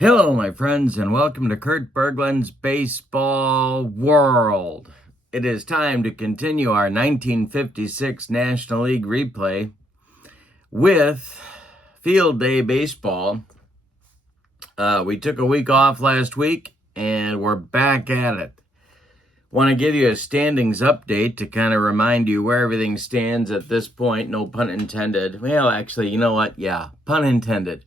Hello, my friends, and welcome to Kurt Berglund's Baseball World. It is time to continue our 1956 National League replay with Field Day Baseball. We took a week off last week, and we're back at it. Want to give you a standings update to kind of remind you where everything stands at this point. No pun intended. Well, actually, you know what? Yeah, pun intended.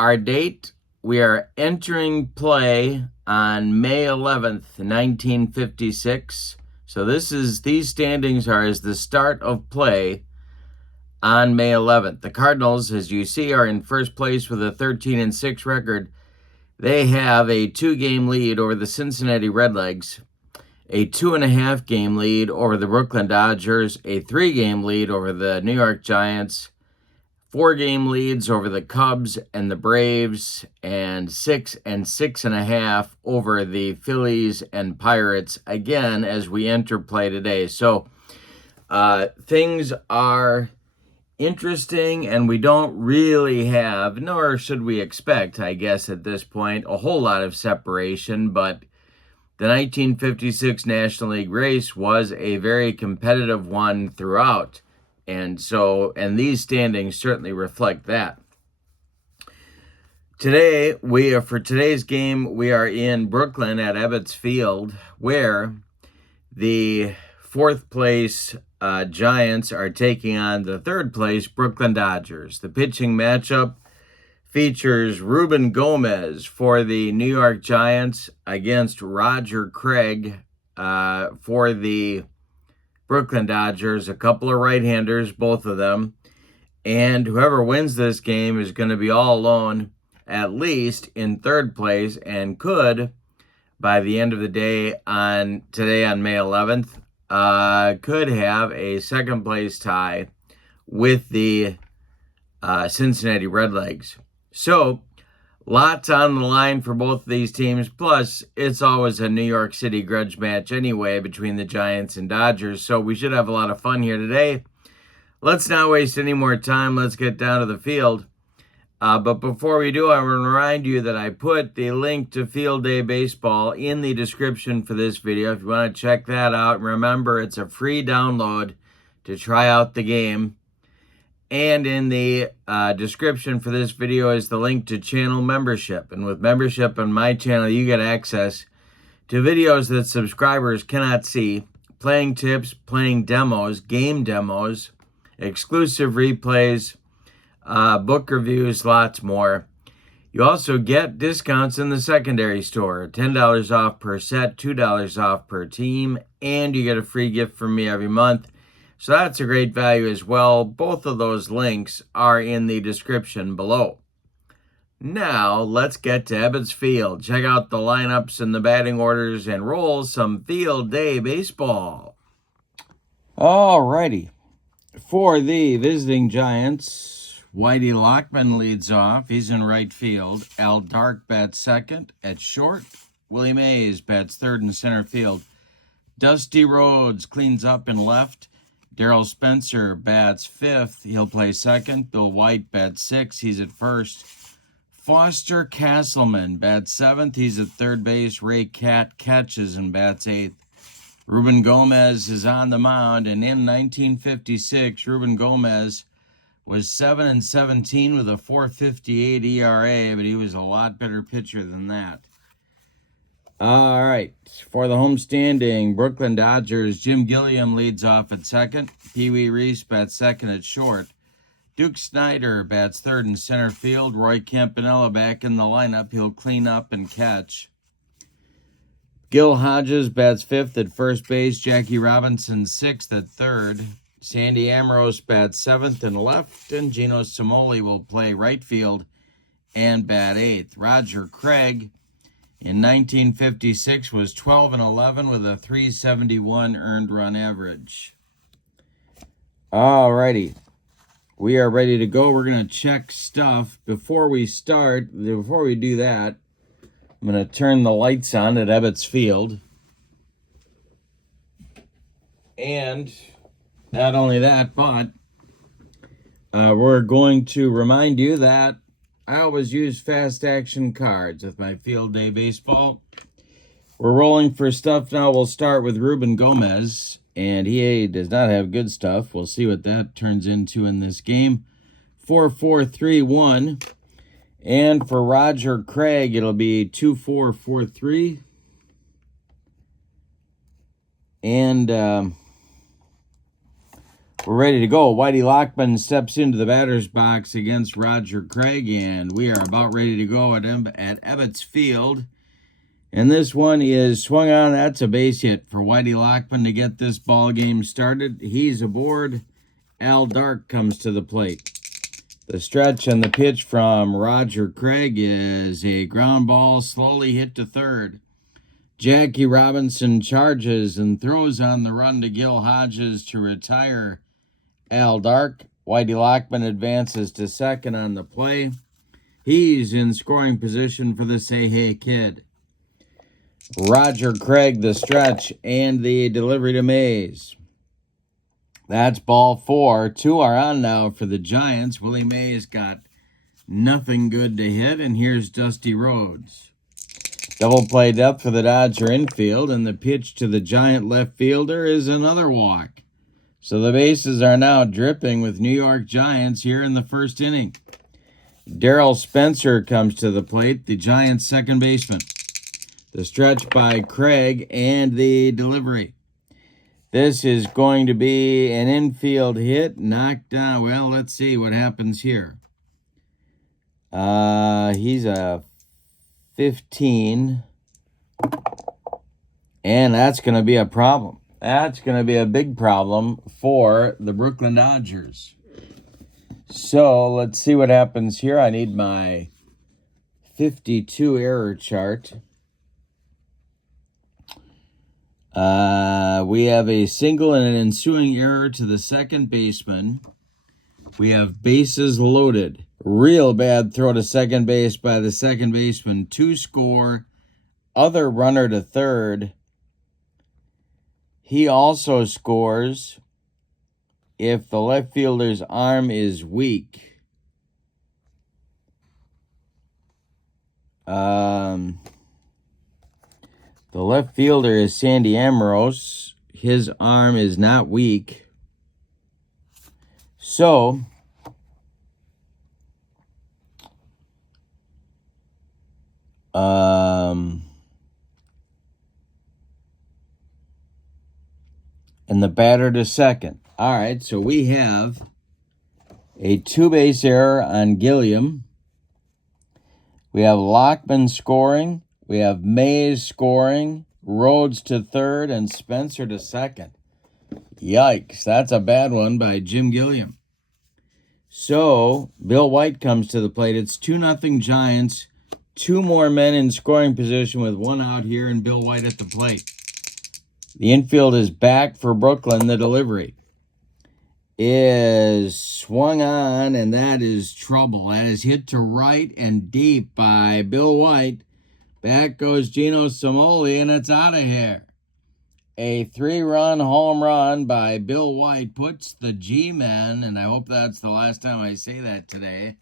Our date, we are entering play on May 11th, 1956. So these standings are as the start of play on May 11th. The Cardinals, as you see, are in first place with a 13-6 record. They have a 2-game lead over the Cincinnati Redlegs, a 2.5-game lead over the Brooklyn Dodgers, a 3-game lead over the New York Giants, 4-game leads over the Cubs and the Braves, and 6 and 6.5 over the Phillies and Pirates, again, as we enter play today. So things are interesting, and we don't really have, nor should we expect, I guess, at this point, a whole lot of separation, but the 1956 National League race was a very competitive one throughout. And these standings certainly reflect that. Today, for today's game, we are in Brooklyn at Ebbets Field, where the fourth place Giants are taking on the third place Brooklyn Dodgers. The pitching matchup features Ruben Gomez for the New York Giants against Roger Craig for the Brooklyn Dodgers. A couple of right-handers, both of them. And whoever wins this game is going to be all alone, at least in third place, and could, by the end of the day today on May 11th, could have a second place tie with the Cincinnati Redlegs. So, lots on the line for both of these teams. Plus, it's always a New York City grudge match anyway between the Giants and Dodgers. So we should have a lot of fun here today. Let's not waste any more time. Let's get down to the field. But before we do, I want to remind you that I put the link to Field Day Baseball in the description for this video. If you want to check that out, remember it's a free download to try out the game. And in the description for this video is the link to channel membership. And with membership on my channel, you get access to videos that subscribers cannot see, playing tips, playing demos, game demos, exclusive replays, book reviews, lots more. You also get discounts in the secondary store, $10 off per set, $2 off per team, and you get a free gift from me every month. So that's a great value as well. Both of those links are in the description below. Now, let's get to Ebbets Field. Check out the lineups and the batting orders and roll some Field Day Baseball. Alrighty. For the visiting Giants, Whitey Lockman leads off. He's in right field. Al Dark bats second. At short, Willie Mays bats third in center field. Dusty Rhodes cleans up in left. Darrell Spencer bats fifth. He'll play second. Bill White bats sixth. He's at first. Foster Castleman bats seventh. He's at third base. Ray Catt catches and bats eighth. Ruben Gomez is on the mound, and in 1956, Ruben Gomez was 7-17 with a 4.58 ERA, but he was a lot better pitcher than that. All right, for the homestanding Brooklyn Dodgers, Jim Gilliam leads off at second. Pee Wee Reese bats second at short. Duke Snyder bats third in center field. Roy Campanella back in the lineup. He'll clean up and catch. Gil Hodges bats fifth at first base. Jackie Robinson sixth at third. Sandy Ambrose bats seventh and left. And Gino Cimoli will play right field and bat eighth. Roger Craig in 1956 was 12-11 with a 371 earned run average. Alrighty. We are ready to go. We're going to check stuff. Before we do that, I'm going to turn the lights on at Ebbets Field. And not only that, but we're going to remind you that I always use fast action cards with my field day baseball. We're rolling for stuff now. We'll start with Ruben Gomez, and he does not have good stuff. We'll see what that turns into in this game. 4-4-3-1. And for Roger Craig, it'll be 2-4-4-3. And we're ready to go. Whitey Lockman steps into the batter's box against Roger Craig, and we are about ready to go at Ebbets Field. And this one is swung on. That's a base hit for Whitey Lockman to get this ball game started. He's aboard. Al Dark comes to the plate. The stretch and the pitch from Roger Craig is a ground ball slowly hit to third. Jackie Robinson charges and throws on the run to Gil Hodges to retire Al Dark. Whitey Lockman advances to second on the play. He's in scoring position for the Say Hey Kid. Roger Craig, the stretch, and the delivery to Mays. That's ball 4. 2 are on now for the Giants. Willie Mays got nothing good to hit, and here's Dusty Rhodes. Double play depth for the Dodger infield, and the pitch to the Giant left fielder is another walk. So the bases are now dripping with New York Giants here in the first inning. Darryl Spencer comes to the plate, the Giants' second baseman. The stretch by Craig and the delivery. This is going to be an infield hit, knocked down. Well, let's see what happens here. He's a 15, and that's going to be a problem. That's going to be a big problem for the Brooklyn Dodgers. So let's see what happens here. I need my 52 error chart. We have a single and an ensuing error to the second baseman. We have bases loaded. Real bad throw to second base by the second baseman. 2 score. Other runner to third. He also scores if the left fielder's arm is weak. The left fielder is Sandy Amorose. His arm is not weak. So, and the batter to second. All right, so we have a 2-base error on Gilliam. We have Lockman scoring. We have Mays scoring, Rhodes to third, and Spencer to second. Yikes, that's a bad one by Jim Gilliam. So, Bill White comes to the plate. It's 2-0 Giants. 2 more men in scoring position with 1 out here, and Bill White at the plate. The infield is back for Brooklyn. The delivery is swung on, and that is trouble. That is hit to right and deep by Bill White. Back goes Gino Cimoli, and it's out of here. A 3-run home run by Bill White puts the G-Men, and I hope that's the last time I say that today,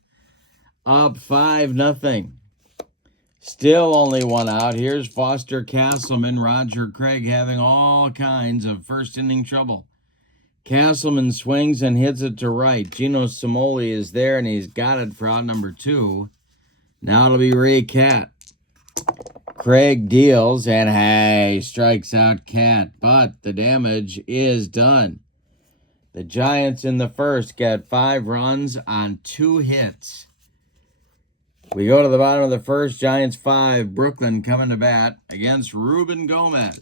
up 5-0. Still only 1 out. Here's Foster Castleman. Roger Craig having all kinds of first-inning trouble. Castleman swings and hits it to right. Gino Cimoli is there, and he's got it for out number 2. Now it'll be Ray Cat. Craig deals, and hey, strikes out Cat, but the damage is done. The Giants in the first get 5 runs on 2 hits. We go to the bottom of the first, Giants 5, Brooklyn coming to bat against Ruben Gomez.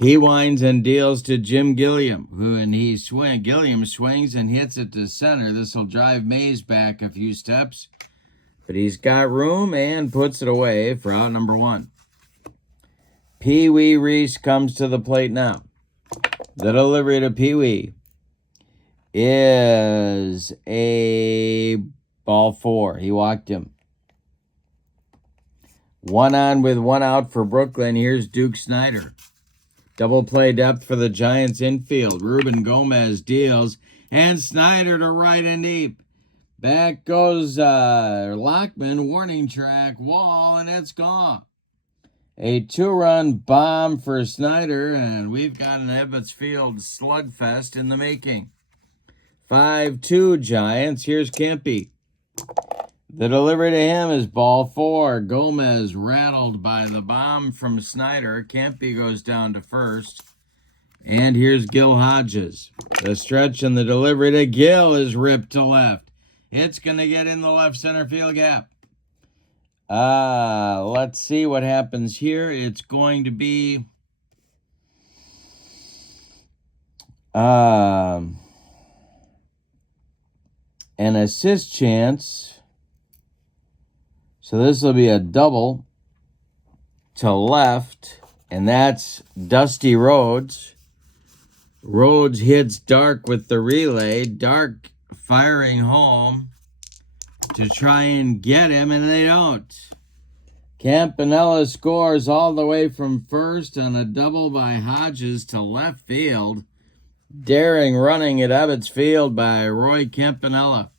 He winds and deals to Jim Gilliam, Gilliam swings and hits it to center. This will drive Mays back a few steps. But he's got room and puts it away for out number 1. Pee Wee Reese comes to the plate now. The delivery to Pee Wee is a ball 4. He walked him. 1 on with 1 out for Brooklyn. Here's Duke Snider. Double play depth for the Giants infield. Ruben Gomez deals, and Snider to right and deep. Back goes Lockman, warning track, wall, and it's gone. A two-run bomb for Snyder, and we've got an Ebbets Field slugfest in the making. 5-2 Giants. Here's Kempe. The delivery to him is ball 4. Gomez rattled by the bomb from Snyder. Kempe goes down to first. And here's Gil Hodges. The stretch and the delivery to Gil is ripped to left. It's going to get in the left center field gap. Let's see what happens here. It's going to be an assist chance. So this will be a double to left, and that's Dusty Rhodes. Rhodes hits Dark with the relay. Dark firing home to try and get him, and they don't. Campanella scores all the way from first on a double by Hodges to left field. Daring running at Ebbets Field by Roy Campanella.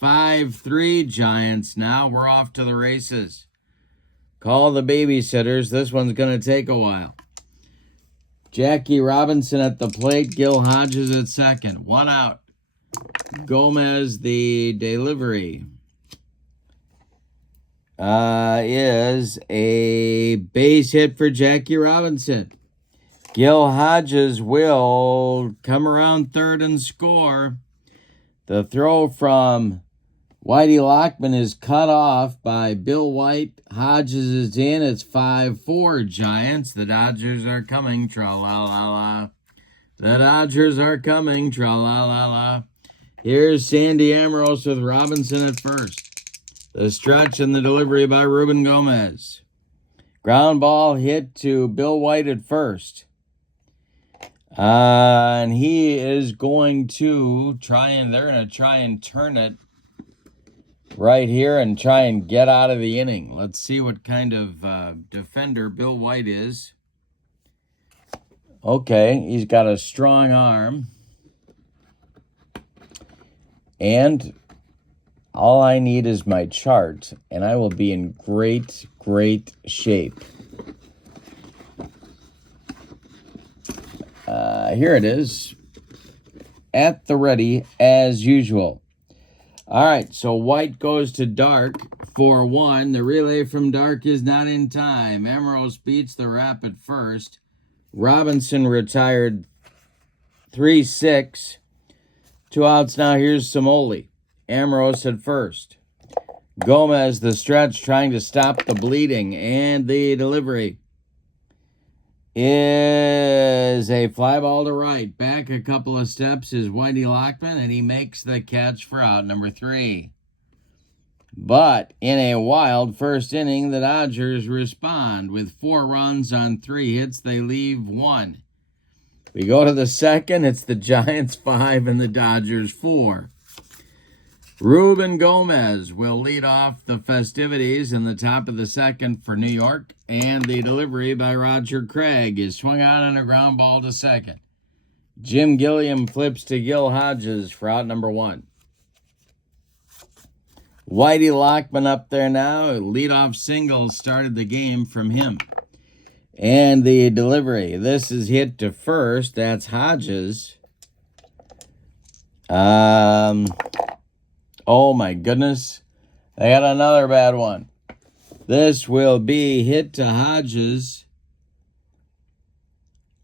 5-3 Giants now. We're off to the races. Call the babysitters. This one's going to take a while. Jackie Robinson at the plate. Gil Hodges at second. 1 out. Gomez, the delivery is a base hit for Jackie Robinson. Gil Hodges will come around third and score. The throw from Whitey Lockman is cut off by Bill White. Hodges is in. It's 5-4 Giants. The Dodgers are coming. Tra-la-la-la. The Dodgers are coming. Tra-la-la-la. Here's Sandy Amorose with Robinson at first. The stretch and the delivery by Ruben Gomez. Ground ball hit to Bill White at first. And he is going to they're going to try and turn it right here and try and get out of the inning. Let's see what kind of defender Bill White is. Okay, he's got a strong arm. And all I need is my chart, and I will be in great, great shape. Here it is, at the ready, as usual. All right, so White goes to Dark for 1. The relay from Dark is not in time. Amorose beats the rap at first. Robinson retired 3-6. 2 outs now. Here's Samoli. Amorose at first. Gomez, the stretch, trying to stop the bleeding, and the delivery is a fly ball to right. Back a couple of steps is Whitey Lockman, and he makes the catch for out number 3. But in a wild first inning, the Dodgers respond. With 4 runs on 3 hits, they leave 1. We go to the second. It's the Giants 5 and the Dodgers 4. Ruben Gomez will lead off the festivities in the top of the second for New York, and the delivery by Roger Craig is swung out on a ground ball to second. Jim Gilliam flips to Gil Hodges for out number 1. Whitey Lockman up there now. Leadoff single started the game from him. And the delivery. This is hit to first. That's Hodges. Oh, my goodness. They got another bad one. This will be hit to Hodges.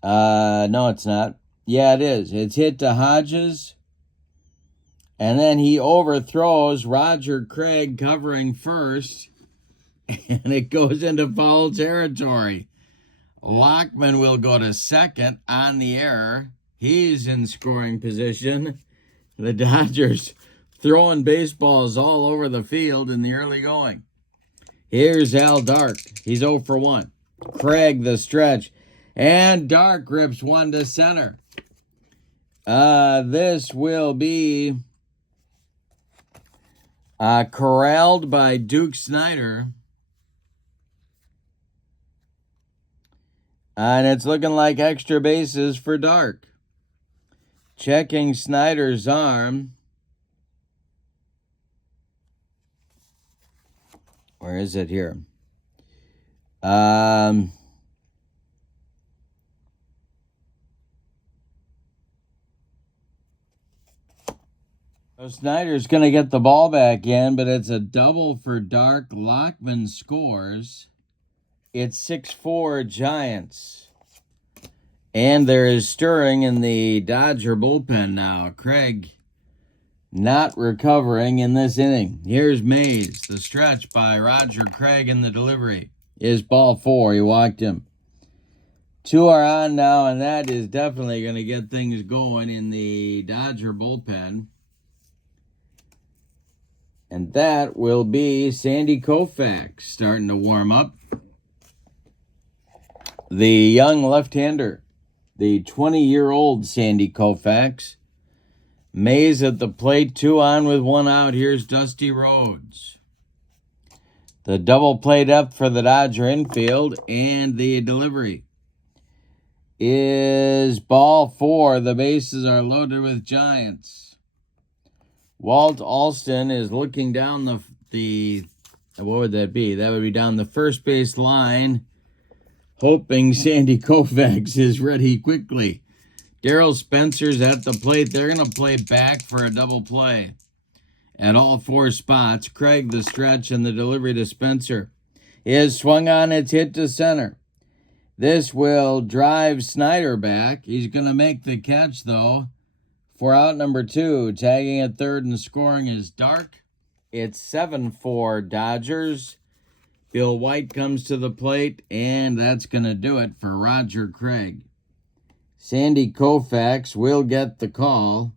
No, it's not. Yeah, it is. It's hit to Hodges. And then he overthrows Roger Craig covering first. And it goes into foul territory. Lockman will go to second on the error. He's in scoring position. The Dodgers throwing baseballs all over the field in the early going. Here's Al Dark. He's 0 for 1. Craig the stretch. And Dark rips 1 to center. This will be corralled by Duke Snyder. And it's looking like extra bases for Dark. Checking Snyder's arm. Where is it here? So Snyder's going to get the ball back in, but it's a double for Dark. Lockman scores. It's 6-4 Giants. And there is stirring in the Dodger bullpen now. Craig not recovering in this inning. Here's Mays. The stretch by Roger Craig in the delivery is ball 4. He walked him. 2 are on now, and that is definitely going to get things going in the Dodger bullpen. And that will be Sandy Koufax starting to warm up. The young left-hander, the 20-year-old Sandy Koufax. Mays at the plate, 2 on with 1 out. Here's Dusty Rhodes. The double played up for the Dodger infield, and the delivery is ball 4. The bases are loaded with Giants. Walt Alston is looking down the what would that be? That would be down the first base line, hoping Sandy Koufax is ready quickly. Daryl Spencer's at the plate. They're going to play back for a double play at all 4 spots. Craig, the stretch, and the delivery to Spencer is swung on. It's hit to center. This will drive Snyder back. He's going to make the catch, though, for out number 2. Tagging at third and scoring is Dark. It's 7-4 Dodgers. Bill White comes to the plate, and that's going to do it for Roger Craig. Sandy Koufax will get the call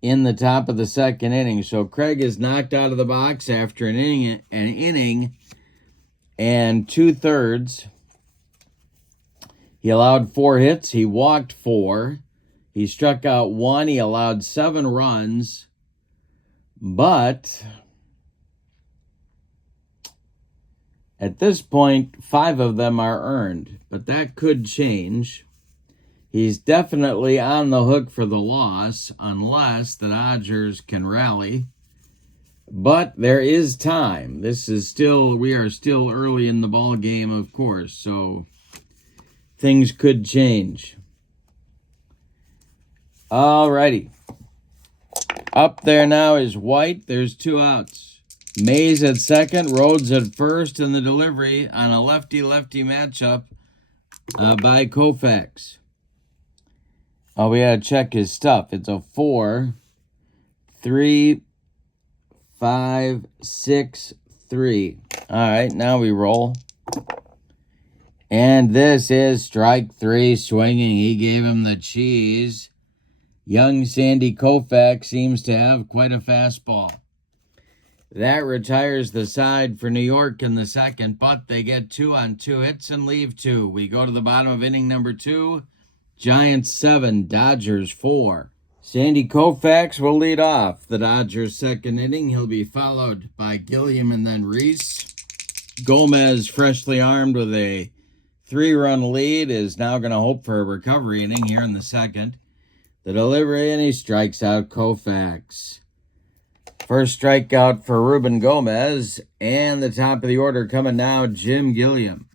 in the top of the second inning. So Craig is knocked out of the box after an inning and 2/3. He allowed 4 hits. He walked 4. He struck out 1. He allowed 7 runs. But at this point, 5 of them are earned. But that could change. He's definitely on the hook for the loss unless the Dodgers can rally. But there is time. We are still early in the ball game, of course. So things could change. Alrighty. Up there now is White. There's 2 outs. Mays at second, Rhodes at first, and the delivery on a lefty-lefty matchup by Koufax. Oh, we gotta check his stuff. It's a 4, 3, 5, 6, 3. All right, now we roll. And this is strike 3, swinging. He gave him the cheese. Young Sandy Koufax seems to have quite a fastball. That retires the side for New York in the second, but they get 2 on 2 hits and leave 2. We go to the bottom of inning number 2. Giants 7, Dodgers 4. Sandy Koufax will lead off the Dodgers' second inning. He'll be followed by Gilliam and then Reese. Gomez, freshly armed with a 3-run lead, is now going to hope for a recovery inning here in the second. The delivery, and he strikes out Koufax. First strikeout for Ruben Gomez, and the top of the order coming now, Jim Gilliam.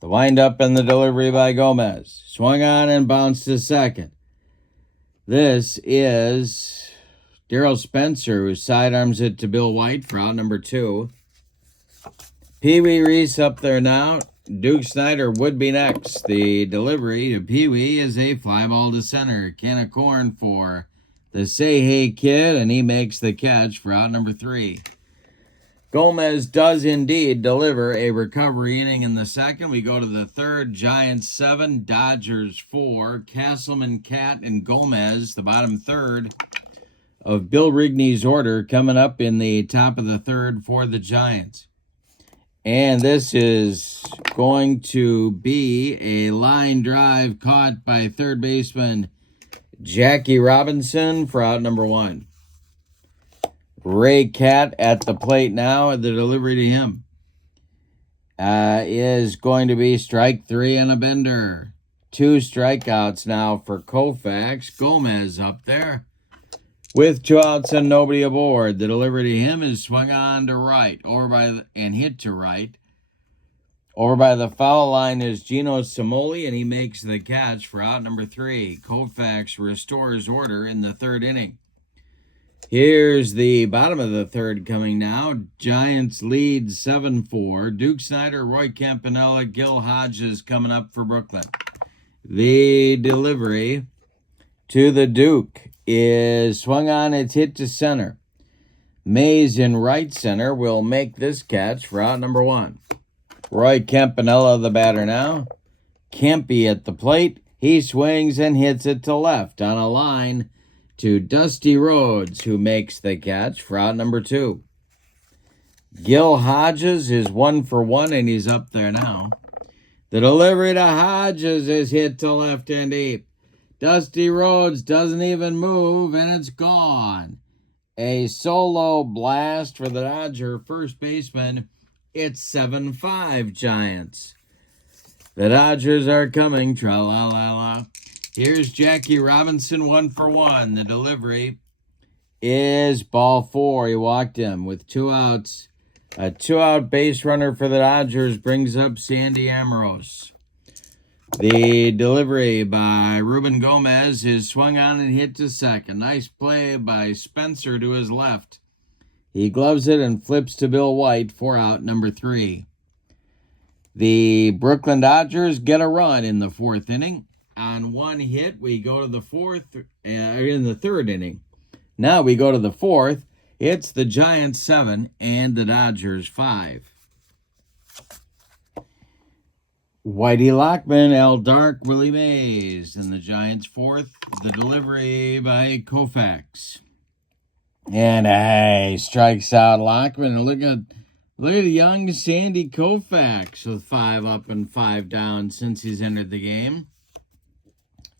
The windup and the delivery by Gomez. Swung on and bounced to second. This is Daryl Spencer, who sidearms it to Bill White for out number 2. Pee Wee Reese up there now. Duke Snyder would be next. The delivery to Pee Wee is a fly ball to center. Can of corn for the Say Hey Kid, and he makes the catch for out number 3. Gomez does indeed deliver a recovery inning in the second. We go to the third. Giants 7, Dodgers 4. Castleman, Cat, and Gomez, the bottom third of Bill Rigney's order, coming up in the top of the third for the Giants. And this is going to be a line drive caught by third baseman Jackie Robinson for out number 1. Ray Cat at the plate now. The delivery to him is going to be strike 3 and a bender. 2 strikeouts now for Koufax. Gomez up there. With 2 outs and nobody aboard. The delivery to him is swung on to right, and hit to right. Over by the foul line is Gino Cimoli, and he makes the catch for out number 3. Koufax restores order in the 3rd inning. Here's the bottom of the 3rd coming now. Giants lead 7-4. Duke Snider, Roy Campanella, Gil Hodges coming up for Brooklyn. The delivery to the Duke is swung on. It's hit to center. Mays in right center will make this catch for out number 1. Roy Campanella, the batter now. Campy at the plate. He swings and hits it to left on a line to Dusty Rhodes, who makes the catch for out number 2. Gil Hodges is 1 for 1, and he's up there now. The delivery to Hodges is hit to left and deep. Dusty Rhodes doesn't even move, and it's gone. A solo blast for the Dodger first baseman. It's 7-5 Giants. The Dodgers are coming. Tra-la-la-la. Here's Jackie Robinson, 1 for 1. The delivery is ball 4. He walked him with 2 outs. A 2-out base runner for the Dodgers brings up Sandy Amoros. The delivery by Ruben Gomez is swung on and hit to second. Nice play by Spencer to his left. He gloves it and flips to Bill White for out number 3. The Brooklyn Dodgers get a run in the 4th inning. On 1 hit, we go to the 4th, in the 3rd inning. Now we go to the 4th. It's the Giants 7 and the Dodgers 5. Whitey Lockman, Al Dark, Willie Mays in the Giants 4th. The delivery by Koufax. And strikes out Lockman. Look at the young Sandy Koufax with 5 up and 5 down since he's entered the game.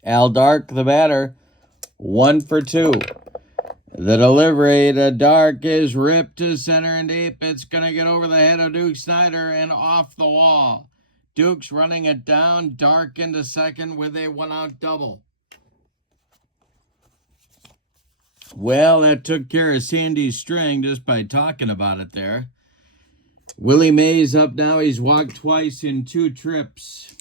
Al Dark, the batter, 1 for 2. The delivery to Dark is ripped to center and deep. It's going to get over the head of Duke Snider and off the wall. Duke's running it down. Dark into second with a 1-out double. Well, that took care of Sandy's string just by talking about it there. Willie Mays up now. He's walked twice in 2 trips.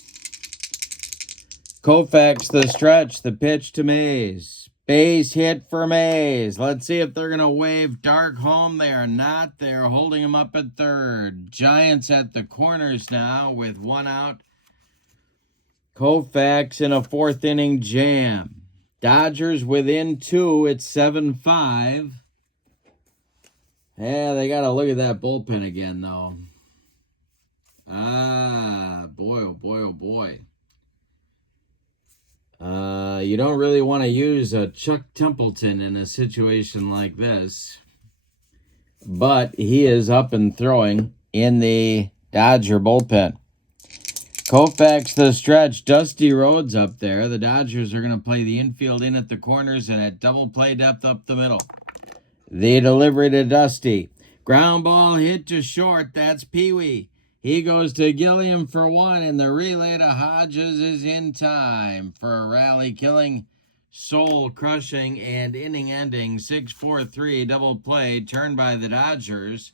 Koufax the stretch, the pitch to Mays. Base hit for Mays. Let's see if they're going to wave Dark home. They are not. They're holding him up at 3rd. Giants at the corners now with 1 out. Koufax in a 4th inning jam. Dodgers within 2. It's 7-5. Yeah, they got to look at that bullpen again, though. Boy, oh boy, oh boy. You don't really want to use a Chuck Templeton in a situation like this. But he is up and throwing in the Dodger bullpen. Koufax the stretch. Dusty Rhodes up there. The Dodgers are going to play the infield in at the corners and at double play depth up the middle. The delivery to Dusty. Ground ball hit to short. That's Pee-wee. He goes to Gilliam for 1, and the relay to Hodges is in time for a rally-killing, soul-crushing, and inning-ending 6-4-3 double play turned by the Dodgers,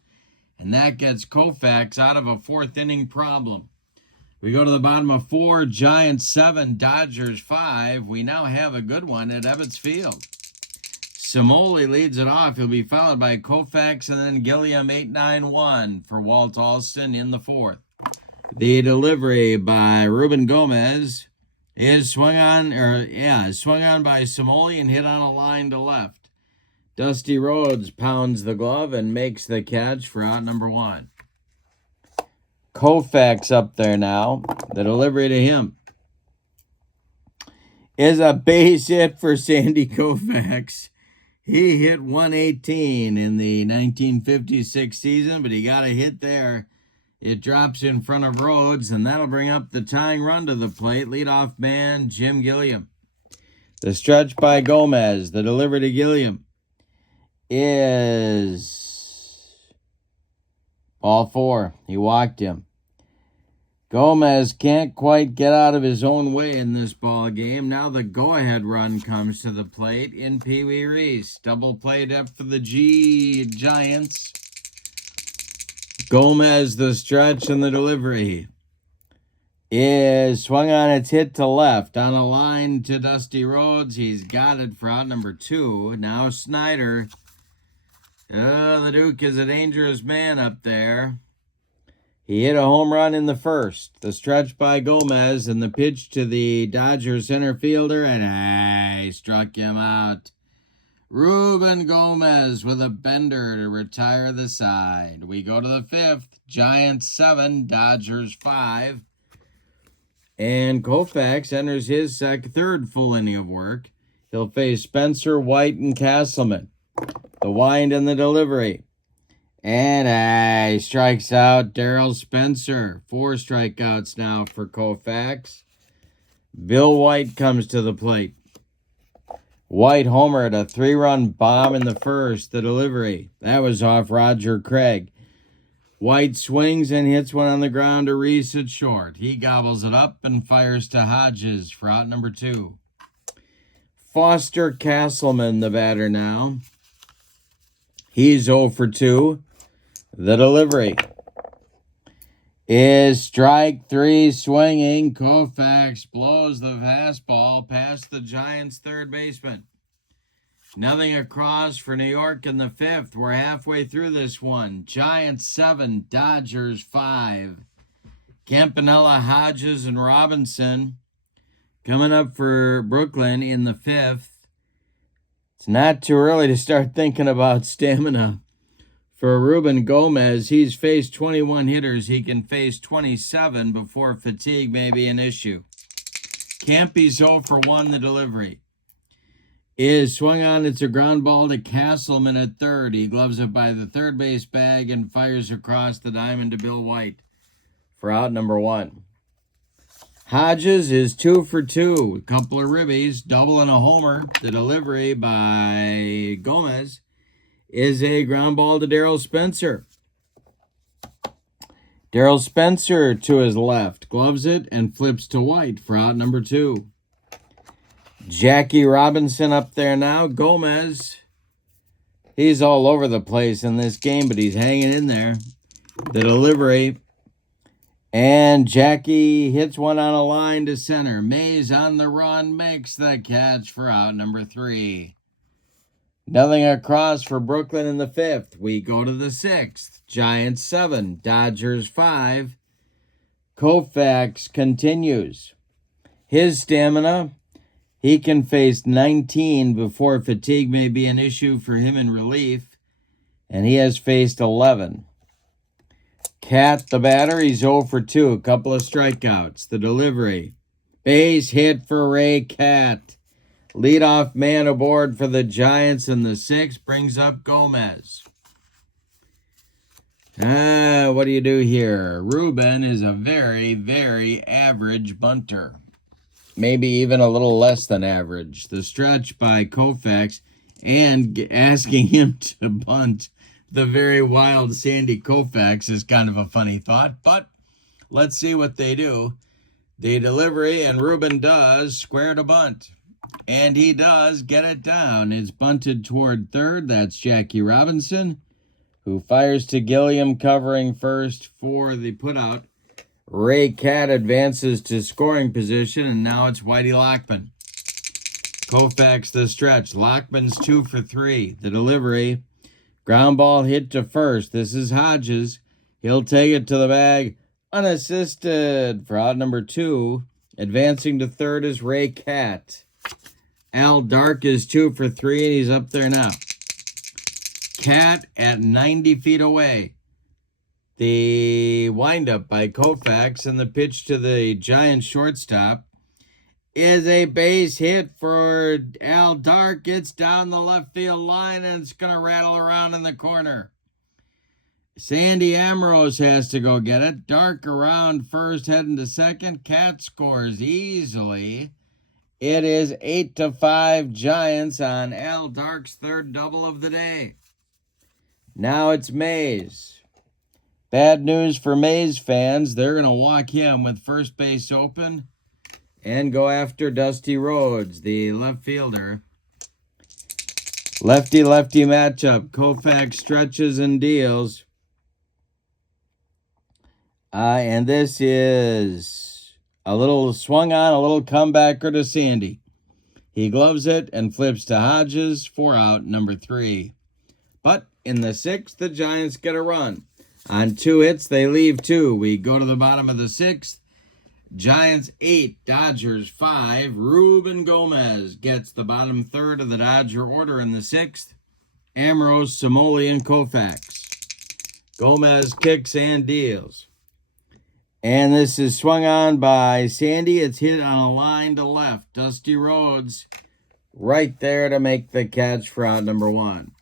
and that gets Koufax out of a 4th inning problem. We go to the bottom of 4, Giants 7, Dodgers 5. We now have a good one at Ebbets Field. Cimoli leads it off. He'll be followed by Koufax and then Gilliam 8-9-1 for Walt Alston in the 4th. The delivery by Ruben Gomez is swung on by Cimoli and hit on a line to left. Dusty Rhodes pounds the glove and makes the catch for out number 1. Koufax up there now. The delivery to him is a base hit for Sandy Koufax. He hit 118 in the 1956 season, but he got a hit there. It drops in front of Rhodes, and that'll bring up the tying run to the plate. Leadoff man, Jim Gilliam. The stretch by Gomez. The delivery to Gilliam is ball 4. He walked him. Gomez can't quite get out of his own way in this ball game. Now the go-ahead run comes to the plate in Pee Wee Reese. Double play depth for the Giants. Gomez, the stretch and the delivery is swung on. Its hit to left on a line to Dusty Rhodes. He's got it for out number 2. Now Snyder. The Duke is a dangerous man up there. He hit a home run in the first. The stretch by Gomez and the pitch to the Dodgers center fielder, and he struck him out. Ruben Gomez with a bender to retire the side. We go to the 5th. Giants 7, Dodgers 5. And Koufax enters his third full inning of work. He'll face Spencer, White, and Castleman. The wind and the delivery. And he strikes out Darryl Spencer. 4 strikeouts now for Koufax. Bill White comes to the plate. White homered a 3-run bomb in the first. The delivery. That was off Roger Craig. White swings and hits one on the ground to Reese at short. He gobbles it up and fires to Hodges for out number 2. Foster Castleman, the batter now. He's 0 for 2. The delivery is strike 3 swinging. Koufax blows the fastball past the Giants' third baseman. Nothing across for New York in the 5th. We're halfway through this one. Giants 7, Dodgers 5. Campanella, Hodges, and Robinson coming up for Brooklyn in the 5th. It's not too early to start thinking about stamina. For Ruben Gomez, he's faced 21 hitters. He can face 27 before fatigue may be an issue. Campy's 0 for 1. The delivery is swung on. It's a ground ball to Castleman at third. He gloves it by the third base bag and fires across the diamond to Bill White for out number 1. Hodges is 2 for 2. A couple of ribbies, double and a homer. The delivery by Gomez is a ground ball to Darryl Spencer. Darryl Spencer to his left, gloves it and flips to White for out number 2. Jackie Robinson up there now. Gomez, he's all over the place in this game, but he's hanging in there. The delivery, and Jackie hits one on a line to center. Mays on the run, makes the catch for out number 3. Nothing across for Brooklyn in the 5th. We go to the 6th. Giants 7, Dodgers 5. Koufax continues. His stamina, he can face 19 before fatigue may be an issue for him in relief, and he has faced 11. Cat, the batter, he's 0 for 2. A couple of strikeouts. The delivery. Base hit for Ray Cat. Leadoff man aboard for the Giants in the 6th brings up Gomez. What do you do here? Ruben is a very, very average bunter. Maybe even a little less than average. The stretch by Koufax and asking him to bunt the very wild Sandy Koufax is kind of a funny thought, but let's see what they do. The delivery, and Ruben does square to bunt. And he does get it down. It's bunted toward third. That's Jackie Robinson, who fires to Gilliam covering first for the putout. Ray Cat advances to scoring position, and now it's Whitey Lockman. Koufax the stretch. Lockman's 2 for 3. The delivery. Ground ball hit to first. This is Hodges. He'll take it to the bag unassisted for out number 2. Advancing to third is Ray Cat. Al Dark is 2 for 3, and he's up there now. Cat at 90 feet away. The windup by Koufax and the pitch to the Giants shortstop is a base hit for Al Dark. It's down the left field line, and it's going to rattle around in the corner. Sandy Ambrose has to go get it. Dark around first, heading to second. Cat scores easily. It is 8-5 Giants on Al Dark's third double of the day. Now it's Mays. Bad news for Mays fans. They're going to walk him with first base open and go after Dusty Rhodes, the left fielder. Lefty-lefty matchup. Koufax stretches and deals. And this is a little swung on, a little comebacker to Sandy. He gloves it and flips to Hodges for out number 3. But in the 6th, the Giants get a run. On 2 hits, they leave 2. We go to the bottom of the 6th. Giants 8, Dodgers 5. Ruben Gomez gets the bottom third of the Dodger order in the 6th. Ambrose, Cimoli, and Koufax. Gomez kicks and deals. And this is swung on by Sandy. It's hit on a line to left. Dusty Rhodes right there to make the catch for out number 1.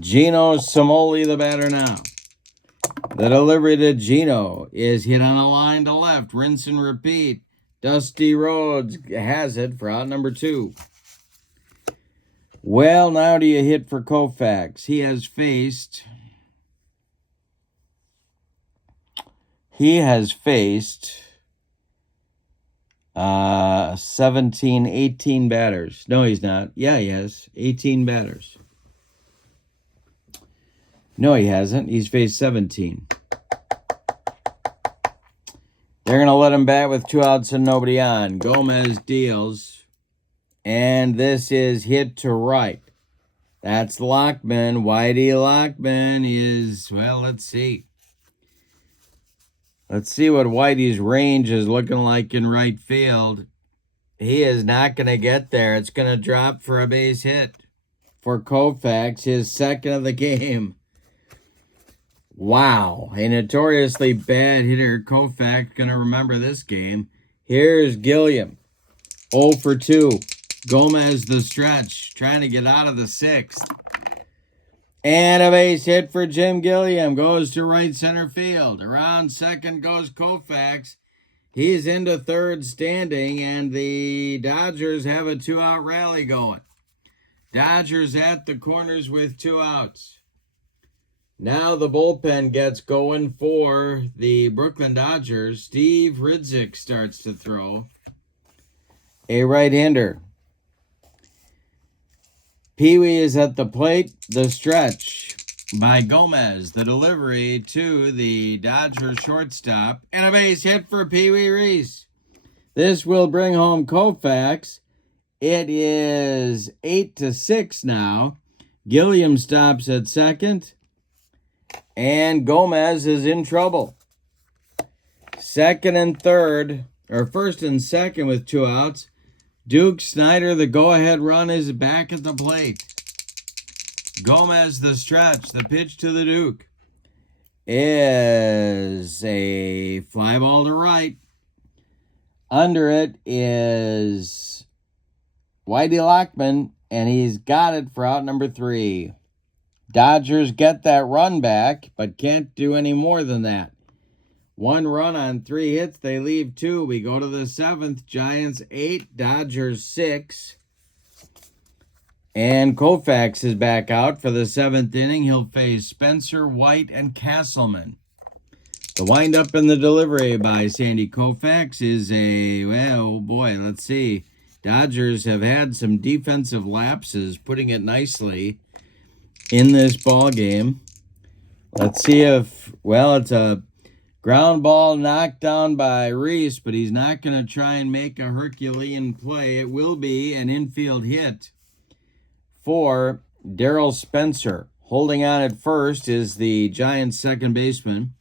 Gino Cimoli, the batter now. The delivery to Gino is hit on a line to left. Rinse and repeat. Dusty Rhodes has it for out number 2. Well, now do you hit for Koufax? He has faced 17, 18 batters. No, he's not. Yeah, he has 18 batters. No, he hasn't. He's faced 17. They're going to let him bat with 2 outs and nobody on. Gomez deals. And this is hit to right. That's Lockman. Whitey Lockman is, well, let's see. Let's see what Whitey's range is looking like in right field. He is not going to get there. It's going to drop for a base hit for Koufax, his 2nd of the game. Wow, a notoriously bad hitter. Koufax going to remember this game. Here's Gilliam, 0 for 2. Gomez the stretch, trying to get out of the 6th. And a base hit for Jim Gilliam. Goes to right center field. Around second goes Koufax. He's into third standing, and the Dodgers have a 2-out rally going. Dodgers at the corners with 2 outs. Now the bullpen gets going for the Brooklyn Dodgers. Steve Ridzik starts to throw. A right-hander. Pee-wee is at the plate. The stretch by Gomez. The delivery to the Dodgers shortstop. And a base hit for Pee-wee Reese. This will bring home Koufax. It is 8-6 now. Gilliam stops at second. And Gomez is in trouble. Second and third, or first and second with 2 outs. Duke Snyder, the go-ahead run, is back at the plate. Gomez, the stretch, the pitch to the Duke is a fly ball to right. Under it is Whitey Lockman, and he's got it for out number 3. Dodgers get that run back, but can't do any more than that. 1 run on 3 hits. They leave 2. We go to the 7th. Giants 8, Dodgers 6. And Koufax is back out for the 7th inning. He'll face Spencer, White, and Castleman. The windup and the delivery by Sandy Koufax is a, well, oh boy, let's see. Dodgers have had some defensive lapses, putting it nicely, in this ball game. Let's see if, well, it's a ground ball knocked down by Reese, but he's not going to try and make a Herculean play. It will be an infield hit for Darryl Spencer. Holding on at first is the Giants' second baseman.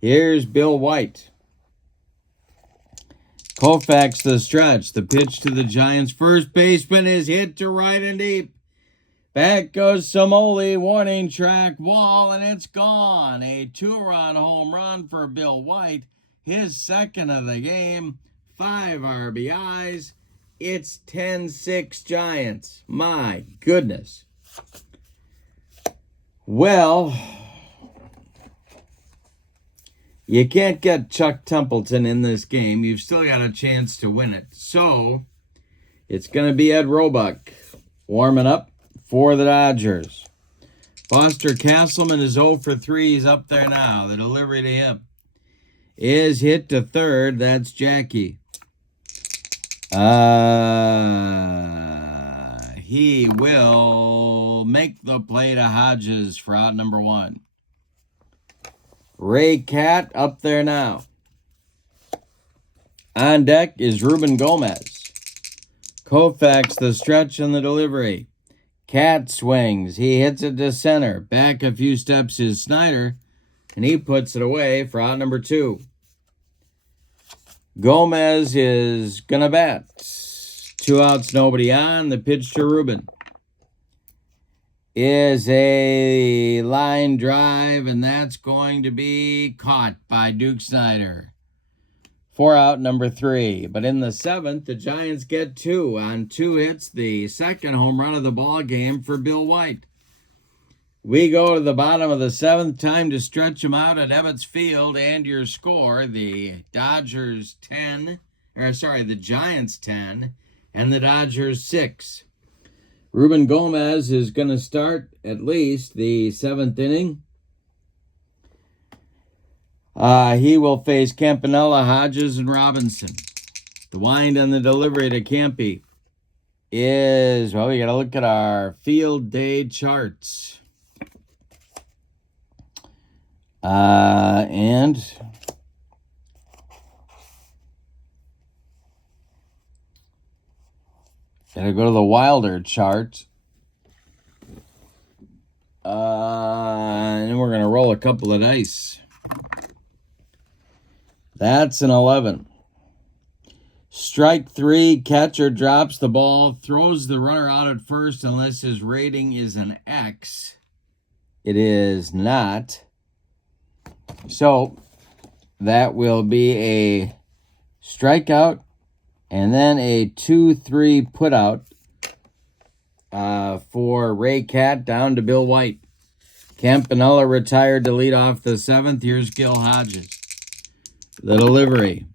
Here's Bill White. Koufax the stretch. The pitch to the Giants' first baseman is hit to right and deep. Back goes Cimoli, warning track wall, and it's gone. A 2-run home run for Bill White, his 2nd of the game, 5 RBIs. It's 10-6 Giants. My goodness. Well, you can't get Chuck Templeton in this game. You've still got a chance to win it. So, it's going to be Ed Roebuck warming up for the Dodgers. Foster Castleman is 0 for 3. He's up there now. The delivery to him is hit to third. That's Jackie. He will make the play to Hodges for out number 1. Ray Cat up there now. On deck is Ruben Gomez. Koufax the stretch and the delivery. Cat swings. He hits it to center. Back a few steps is Snyder, and he puts it away for out number 2. Gomez is going to bat. 2 outs, nobody on. The pitch to Ruben is a line drive, and that's going to be caught by Duke Snyder. 4 out, number 3. But in the 7th, the Giants get 2 on 2 hits, the second home run of the ball game for Bill White. We go to the bottom of the 7th, time to stretch them out at Ebbets Field, and your score, the Giants 10, and the Dodgers 6. Ruben Gomez is going to start at least the 7th inning. He will face Campanella, Hodges, and Robinson. The wind and the delivery to Campy is, well, we got to look at our field day charts. And gotta go to the Wilder chart. And then we're going to roll a couple of dice. That's an 11. Strike 3, catcher drops the ball, throws the runner out at first unless his rating is an X. It is not. So that will be a strikeout and then a 2-3 putout for Ray Cat down to Bill White. Campanella retired to lead off the 7th. Here's Gil Hodges. The delivery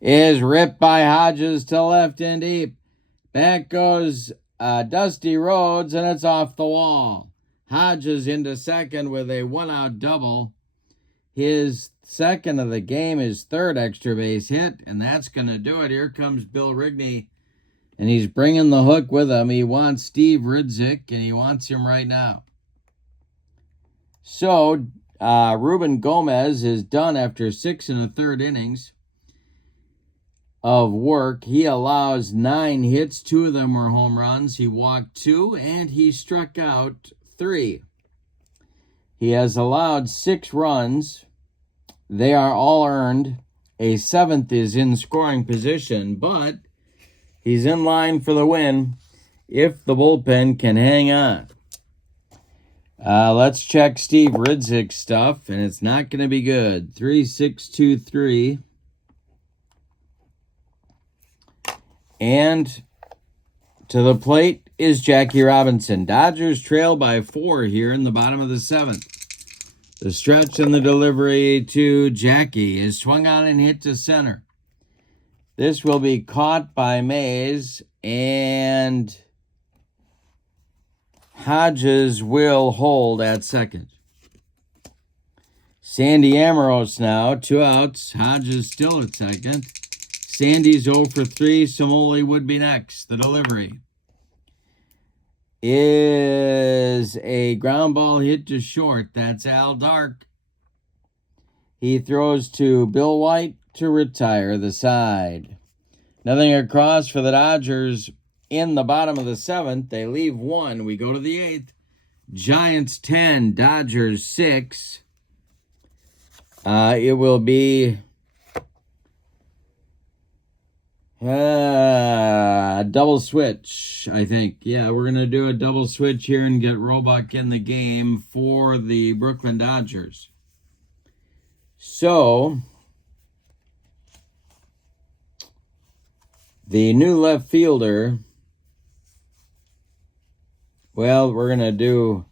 is ripped by Hodges to left and deep. Back goes Dusty Rhodes, and it's off the wall. Hodges into second with a 1-out double. His second of the game, his third extra base hit, and that's going to do it. Here comes Bill Rigney, and he's bringing the hook with him. He wants Steve Ridzik, and he wants him right now. So, Ruben Gomez is done after 6 1/3 innings of work. He allows 9 hits. 2 of them were home runs. He walked 2, and he struck out 3. He has allowed 6 runs. They are all earned. A 7th is in scoring position, but he's in line for the win if the bullpen can hang on. Let's check Steve Ridzik's stuff, and it's not going to be good. 3.623. And to the plate is Jackie Robinson. Dodgers trail by 4 here in the bottom of the 7th. The stretch and the delivery to Jackie is swung on and hit to center. This will be caught by Mays, and Hodges will hold at second. Sandy Amoros now, 2 outs. Hodges still at second. Sandy's 0 for 3. Samoli would be next. The delivery is a ground ball hit to short. That's Al Dark. He throws to Bill White to retire the side. Nothing across for the Dodgers in the bottom of the 7th. They leave 1. We go to the 8th. Giants 10, Dodgers 6. It will be a double switch, I think. Yeah, we're going to do a double switch here and get Roebuck in the game for the Brooklyn Dodgers. So, the new left fielder, well, we're going to do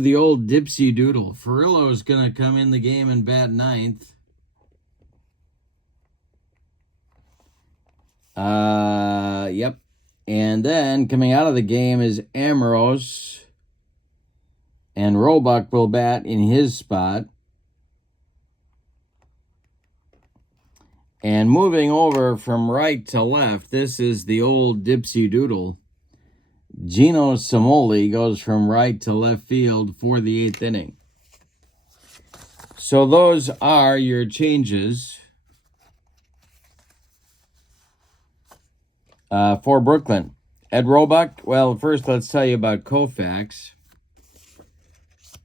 the old Dipsy Doodle. Ferrillo's going to come in the game and bat 9th. Yep. And then coming out of the game is Amoros. And Roebuck will bat in his spot. And moving over from right to left, this is the old Dipsy Doodle. Gino Cimoli goes from right to left field for the 8th inning. So those are your changes for Brooklyn. Ed Roebuck, well, first let's tell you about Koufax.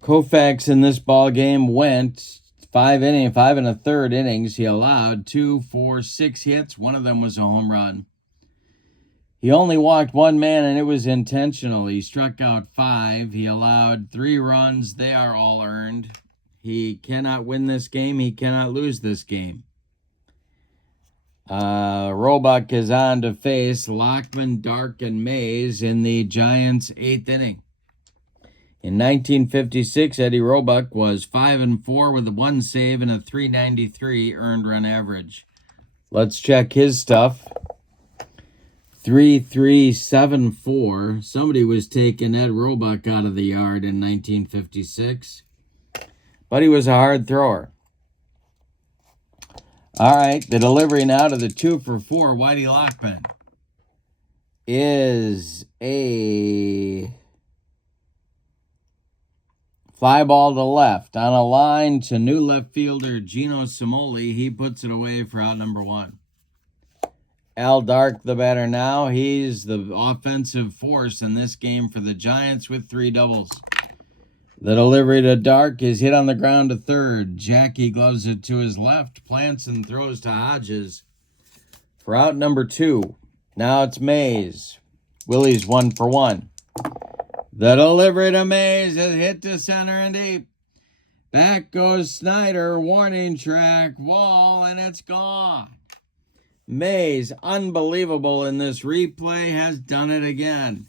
Koufax in this ball game went 5 1/3 innings. He allowed 2, 4, 6 hits. One of them was a home run. He only walked one man, and it was intentional. He struck out 5. He allowed 3 runs. They are all earned. He cannot win this game. He cannot lose this game. Roebuck is on to face Lockman, Dark, and Mays in the Giants' 8th inning. In 1956, Eddie Roebuck was 5-4 with a 1 save and a .393 earned run average. Let's check his stuff. 3.374. Somebody was taking Ed Roebuck out of the yard in 1956, but he was a hard thrower. All right, the delivery now to the 2-for-4, Whitey Lockman, is a fly ball to left. On a line to new left fielder Gino Cimoli. He puts it away for out number 1. Al Dark, the batter now. He's the offensive force in this game for the Giants with 3 doubles. The delivery to Dark is hit on the ground to third. Jackie gloves it to his left, plants and throws to Hodges for out number 2. Now it's Mays. Willie's 1 for 1. The delivery to Mays is hit to center and deep. Back goes Snyder, warning track, wall, and it's gone. Mays, unbelievable in this replay, has done it again.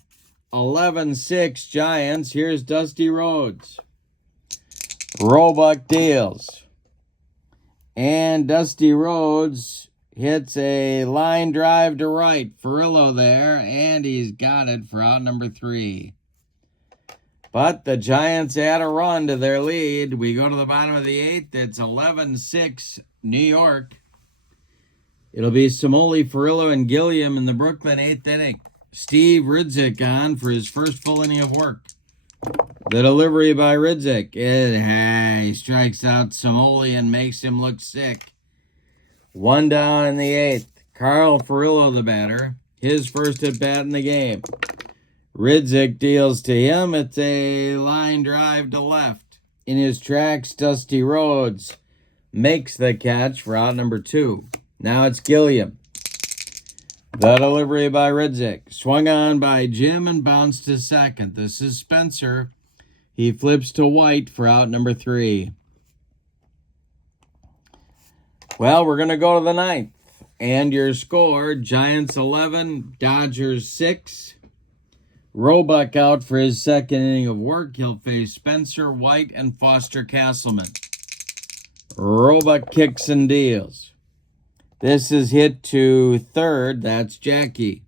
11-6 Giants. Here's Dusty Rhodes. Roebuck deals. And Dusty Rhodes hits a line drive to right. Furillo there, and he's got it for out number 3. But the Giants add a run to their lead. We go to the bottom of the 8th. It's 11-6 New York. It'll be Cimoli, Furillo, and Gilliam in the Brooklyn 8th inning. Steve Ridzik on for his first full inning of work. The delivery by Ridzik. He strikes out Cimoli and makes him look sick. 1 down in the 8th. Carl Furillo, the batter. His first at bat in the game. Ridzik deals to him. It's a line drive to left. In his tracks, Dusty Rhodes makes the catch for out number 2. Now it's Gilliam. The delivery by Ridzik. Swung on by Jim and bounced to second. This is Spencer. He flips to White for out number 3. Well, we're going to go to the 9th. And your score, Giants 11, Dodgers 6. Roebuck out for his second inning of work. He'll face Spencer, White, and Foster Castleman. Roebuck kicks and deals. This is hit to third. That's Jackie.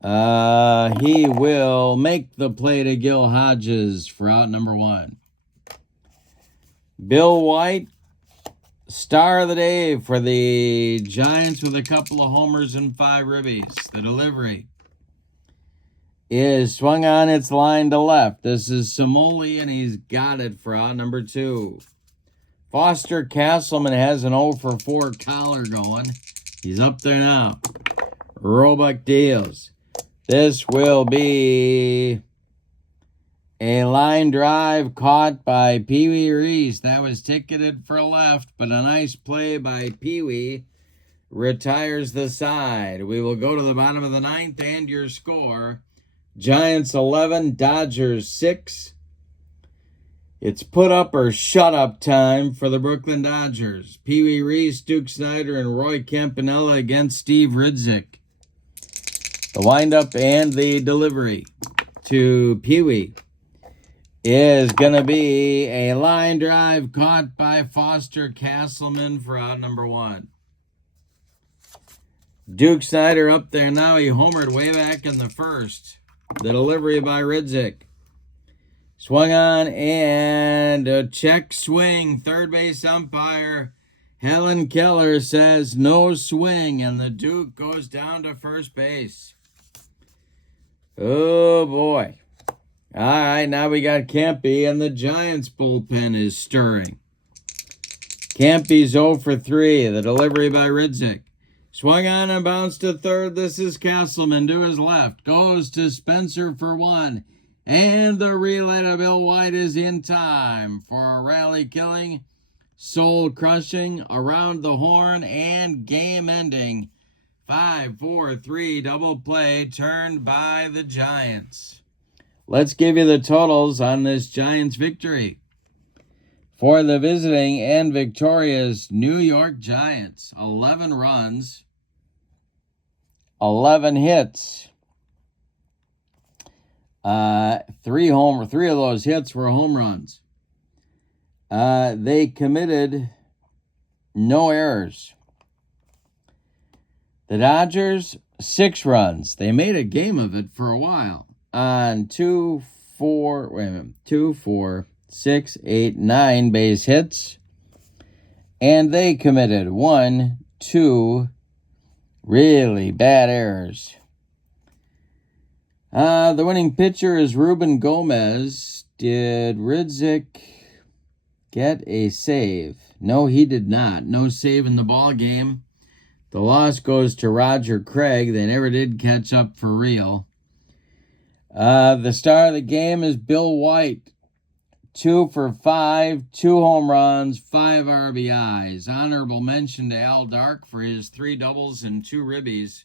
He will make the play to Gil Hodges for out number 1. Bill White, star of the day for the Giants with a couple of homers and 5 ribbies. The delivery is swung on its line to left. This is Cimoli, and he's got it for out number 2. Foster Castleman has an 0-for-4 collar going. He's up there now. Roebuck deals. This will be a line drive caught by Pee Wee Reese. That was ticketed for left, but a nice play by Pee Wee retires the side. We will go to the bottom of the 9th and your score. Giants 11, Dodgers 6. It's put up or shut up time for the Brooklyn Dodgers. Pee Wee Reese, Duke Snyder, and Roy Campanella against Steve Ridzik. The windup and the delivery to Pee Wee is going to be a line drive caught by Foster Castleman for out number 1. Duke Snyder up there now. He homered way back in the first. The delivery by Ridzik. Swung on and a check swing. Third base umpire Helen Keller says no swing, and the Duke goes down to first base. Oh, boy. All right, now we got Campy, and the Giants bullpen is stirring. Campy's 0 for 3. The delivery by Ridzik. Swung on and bounced to third. This is Castleman to his left. Goes to Spencer for 1. And the relay to Bill White is in time for a rally-killing, soul-crushing, around the horn, and game-ending 5-4-3 double play turned by the Giants. Let's give you the totals on this Giants victory. For the visiting and victorious New York Giants, 11 runs, 11 hits. 3 of those hits were home runs. They committed no errors. The Dodgers, 6 runs. They made a game of it for a while. On 2, 4, 6, 8, 9 base hits. And they committed 1, 2 really bad errors. The winning pitcher is Ruben Gomez. Did Ridzik get a save? No, he did not. No save in the ball game. The loss goes to Roger Craig. They never did catch up for real. The star of the game is Bill White. 2 for 5, 2 home runs, 5 RBIs. Honorable mention to Al Dark for his 3 doubles and 2 ribbies.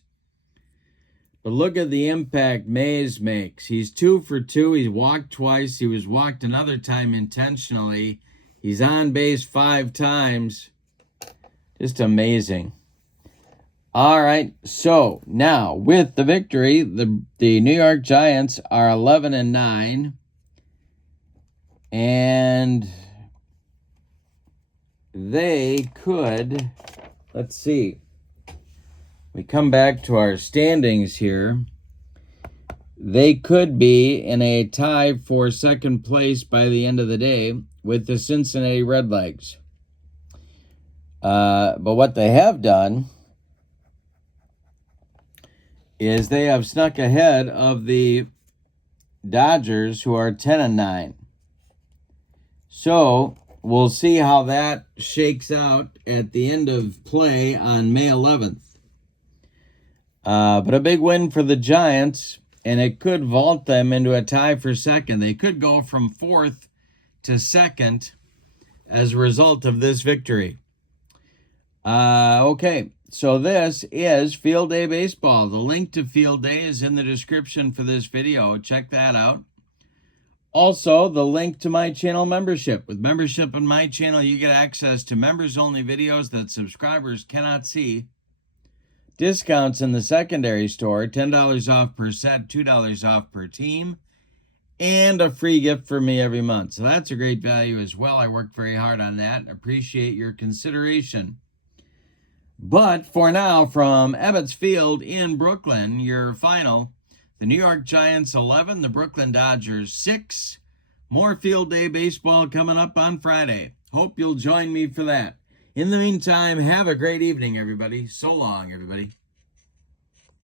But look at the impact Mays makes. He's 2 for 2. He's walked twice. He was walked another time intentionally. He's on base 5 times. Just amazing. All right, so now with the victory, the New York Giants are 11-9. And they could, let's see. We come back to our standings here. They could be in a tie for second place by the end of the day with the Cincinnati Redlegs. But what they have done is they have snuck ahead of the Dodgers, who are 10-9. So we'll see how that shakes out at the end of play on May 11th. But a big win for the Giants, and it could vault them into a tie for second. They could go from 4th to 2nd as a result of this victory. Okay, so this is Field Day Baseball. The link to Field Day is in the description for this video. Check that out. Also, the link to my channel membership. With membership on my channel, you get access to members-only videos that subscribers cannot see. Discounts in the secondary store, $10 off per set, $2 off per team, and a free gift for me every month. So that's a great value as well. I worked very hard on that. Appreciate your consideration. But for now, from Ebbets Field in Brooklyn, your final, the New York Giants 11, the Brooklyn Dodgers 6. More Field Day Baseball coming up on Friday. Hope you'll join me for that. In the meantime, have a great evening, everybody. So long, everybody.